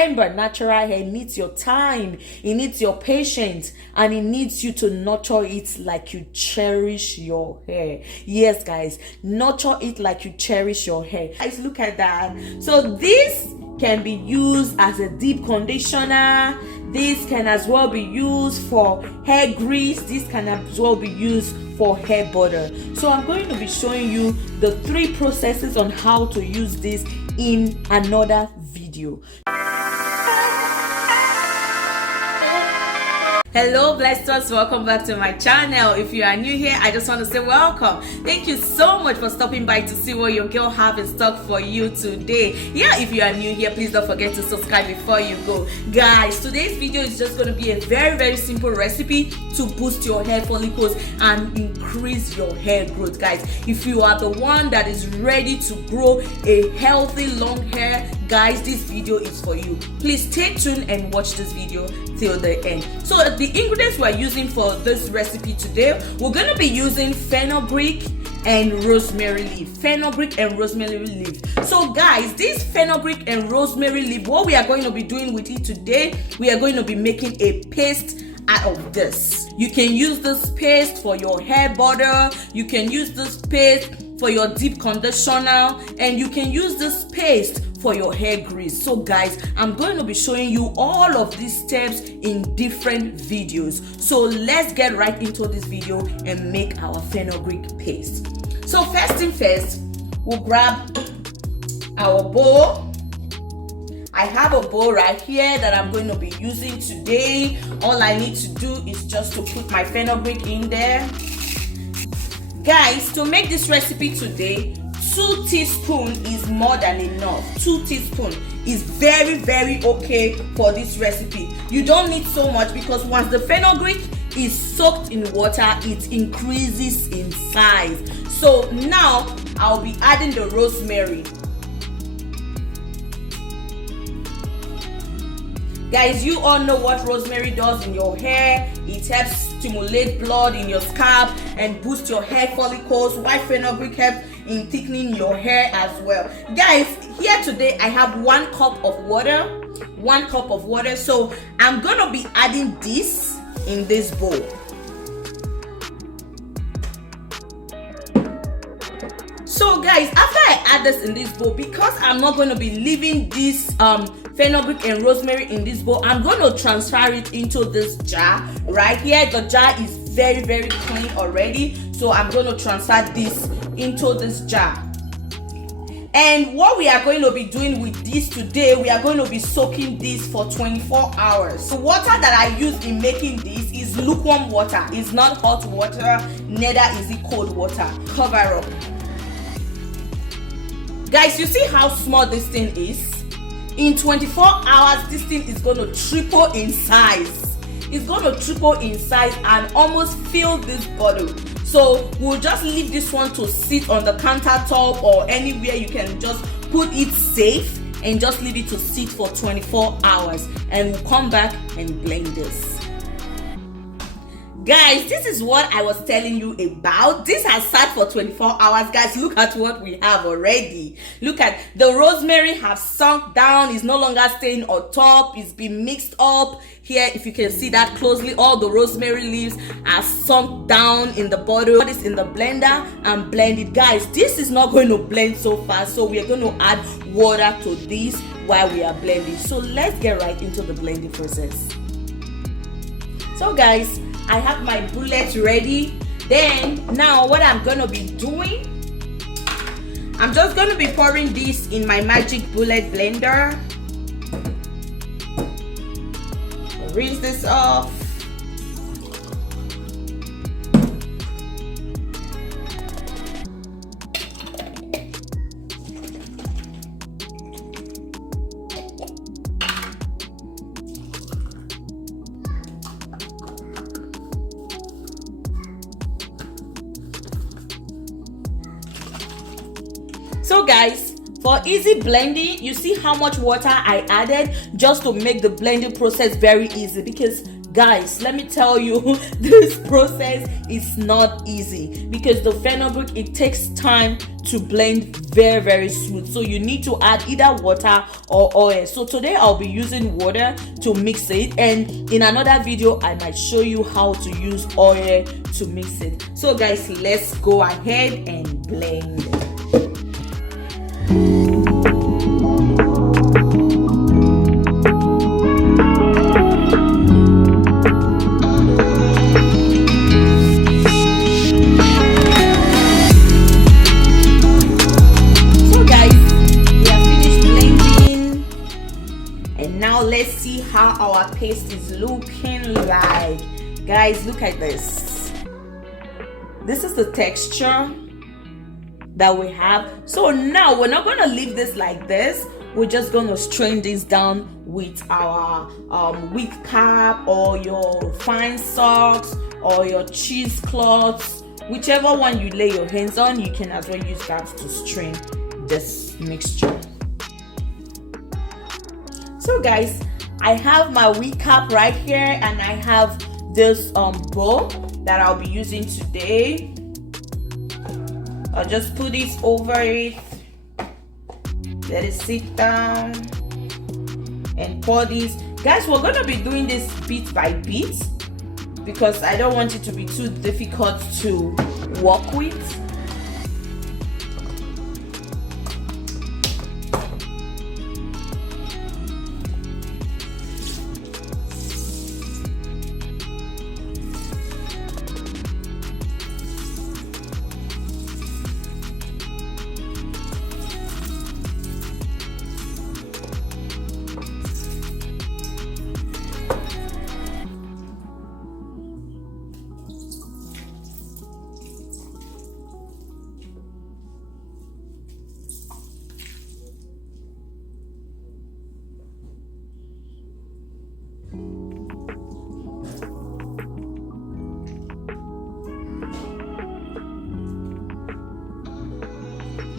Remember, natural hair needs your time, it needs your patience, and it needs you to nurture it like you cherish your hair. Yes, guys, nurture it like you cherish your hair. Guys, look at that. So this can be used as a deep conditioner. This can as well be used for hair grease. This can as well be used for hair butter. So I'm going to be showing you the 3 processes on how to use this in another video. Hello blessed ones, welcome back to my channel. If you are new here, I just want to say welcome. Thank you so much for stopping by to see what your girl have in stock for you today. Yeah, if you are new here, please don't forget to subscribe before you go. Guys, today's video is just going to be a very simple recipe to boost your hair follicles and increase your hair growth. Guys, if you are the one that is ready to grow a healthy long hair, guys, this video is for you. Please stay tuned and watch this video till the end. So the ingredients we're using for this recipe today, we're going to be using fenugreek and rosemary leaf. Fenugreek and rosemary leaf. So guys, this fenugreek and rosemary leaf, what we are going to be doing with it today, we are going to be making a paste out of this. You can use this paste for your hair butter, you can use this paste for your deep conditioner, and you can use this paste for your hair grease. So guys, I'm going to be showing you all of these steps in different videos. So let's get right into this video and make our fenugreek paste. So first thing first, we'll grab our bowl. I have a bowl right here that I'm going to be using today. All I need to do is just to put my fenugreek in there. Guys, to make this recipe today, 2 teaspoons is more than enough. 2 teaspoons is very okay for this recipe. You don't need so much because once the fenugreek is soaked in water, it increases in size. So now I'll be adding the rosemary. Guys, you all know what rosemary does in your hair. It helps stimulate blood in your scalp and boost your hair follicles, while fenugreek helps in thickening your hair as well. Guys, here today I have 1 cup of water. 1 cup of water. So I'm gonna be adding this in this bowl. So guys, after I add this in this bowl, because I'm not going to be leaving this fenugreek and rosemary in this bowl, I'm going to transfer it into this jar right here. The jar is very clean already, so I'm going to transfer this into this jar. And what we are going to be doing with this today, we are going to be soaking this for 24 hours. The water that I use in making this is lukewarm water. It's not hot water, neither is it cold water. Cover up. Guys, you see how small this thing is? In 24 hours, this thing is going to triple in size. It's going to triple in size and almost fill this bottle. So we'll just leave this one to sit on the countertop or anywhere you can just put it safe and just leave it to sit for 24 hours. And we'll come back and blend this. Guys, this is what I was telling you about. This has sat for 24 hours. Guys, look at what we have already. Look at the rosemary have sunk down. It's no longer staying on top. It's been mixed up. Here, if you can see that closely, all the rosemary leaves are sunk down in the bottle. Put this in the blender and blend it. Guys, this is not going to blend so fast, so we are going to add water to this while we are blending. So let's get right into the blending process. So guys, I have my bullets ready. Then now what I'm gonna be doing, I'm just gonna be pouring this in my magic bullet blender. Rinse this off. So guys, for easy blending, you see how much water I added just to make the blending process very easy, because Guys, let me tell you, this process is not easy because the fenugreek, it takes time to blend very, very smooth. So you need to add either water or oil. So today I'll be using water to mix it, and in another video I might show you how to use oil to mix it. So guys, let's go ahead and blend. Let's see how our paste is looking like. Guys, look at this. This is the texture that we have. So now we're not going to leave this like this. We're just going to strain this down with our wig cap or your fine socks or your cheesecloths. Whichever one you lay your hands on, you can as well use that to strain this mixture. So guys, I have my wig cap right here, and I have this bowl that I'll be using today. I'll just put this over it, let it sit down, and pour this. Guys, we're going to be doing this bit by bit because I don't want it to be too difficult to work with.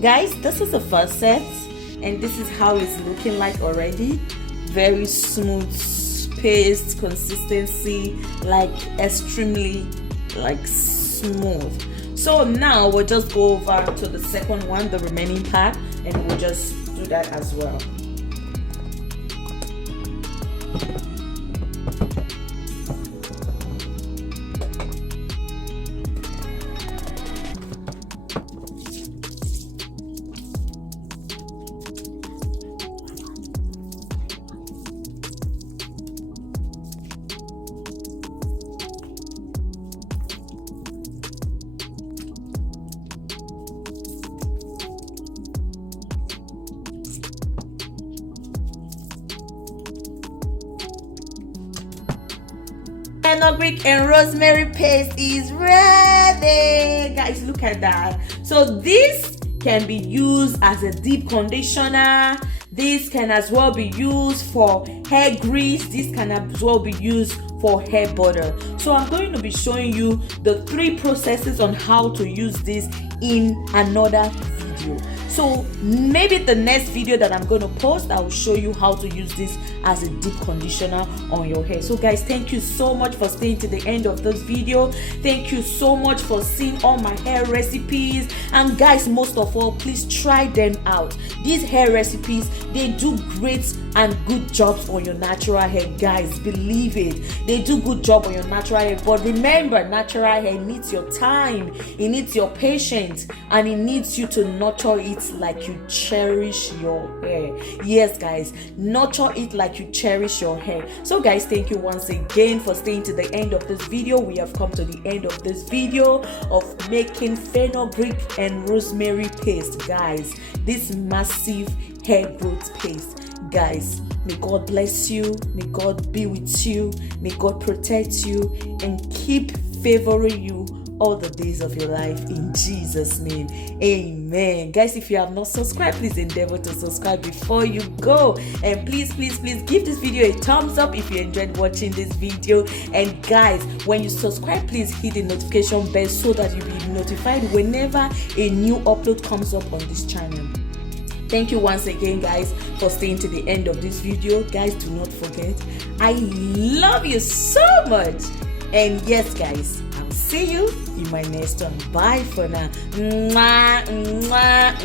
Guys, this is the first set, and this is how it's looking like already. Very smooth paste consistency, like extremely like smooth. So now we'll just go over to the second one, the remaining part, and we'll just do that as well. Fenugreek and rosemary paste is ready. Guys, look at that. So this can be used as a deep conditioner. This can as well be used for hair grease. This can as well be used for hair butter. So I'm going to be showing you the 3 processes on how to use this in another video. So maybe the next video that I'm going to post, I will show you how to use this as a deep conditioner on your hair. So guys, thank you so much for staying to the end of this video. Thank you so much for seeing all my hair recipes. And guys, most of all, please try them out. These hair recipes, they do great and good jobs on your natural hair. Guys, believe it, they do good job on your natural hair. But remember, natural hair needs your time, it needs your patience, and it needs you to nurture it like you cherish your hair. Yes guys, nurture it like you cherish your hair. So guys, thank you once again for staying to the end of this video. We have come to the end of this video of making fenugreek and rosemary paste. Guys, this massive hair growth paste. Guys, may God bless you, may God be with you, may God protect you and keep favoring you all the days of your life in Jesus' name. Amen. Guys, if you have not subscribed, please endeavor to subscribe before you go. And please give this video a thumbs up if you enjoyed watching this video. And guys, when you subscribe, please hit the notification bell so that you'll be notified whenever a new upload comes up on this channel. Thank you once again, guys, for staying to the end of this video. Guys, do not forget, I love you so much. And yes, guys, I'll see you in my next one. Bye for now. Mwah, mwah,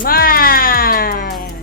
mwah.